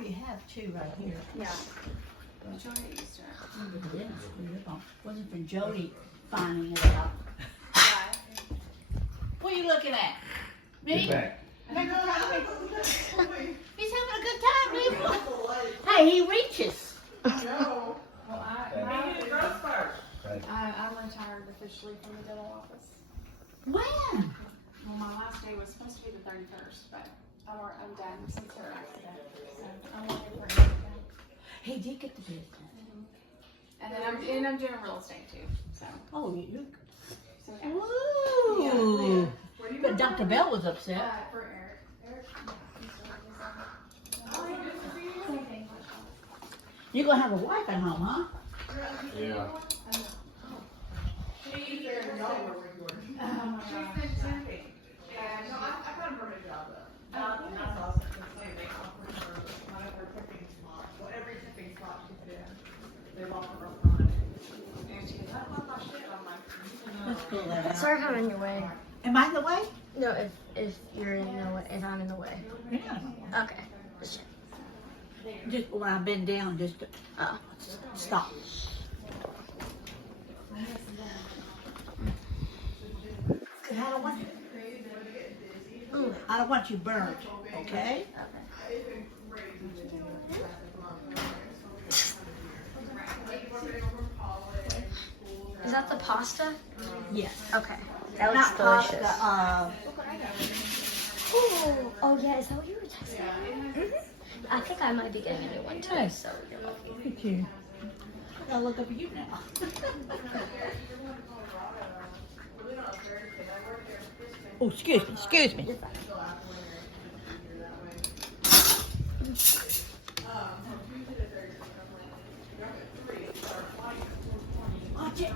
already have two right here. Yeah. Joy used to. Wasn't for Jody finding it out. What are you looking at? Me? Get back. He's having a good time, leave him. Hey, he reaches. Well, I Right. retired officially from the dental office. When? Well, my last day was supposed to be the 31st, but I'm done since her accident. So I'm working for him again. He did get the business. And then I'm doing real estate too. So, Oh, you. so yeah. Woo! But Dr. Bell was upset. For Eric. You're gonna have a wife at home, huh? Yeah. Let's pull that out. Sorry if I'm in your way. Am I in the way? No, if you're in the way, if I'm in the way. Yeah. Okay. Just check. Just when I bend down, just stop. Cause I don't want you burnt, okay? Is that the pasta? Yes. Okay. That looks Not delicious. pasta, Oh yeah, is that what you were texting me? I think I might be getting a new one too, so you're lucky. look at you. I gotta look up at you now. Oh, excuse me, excuse me. Watch it.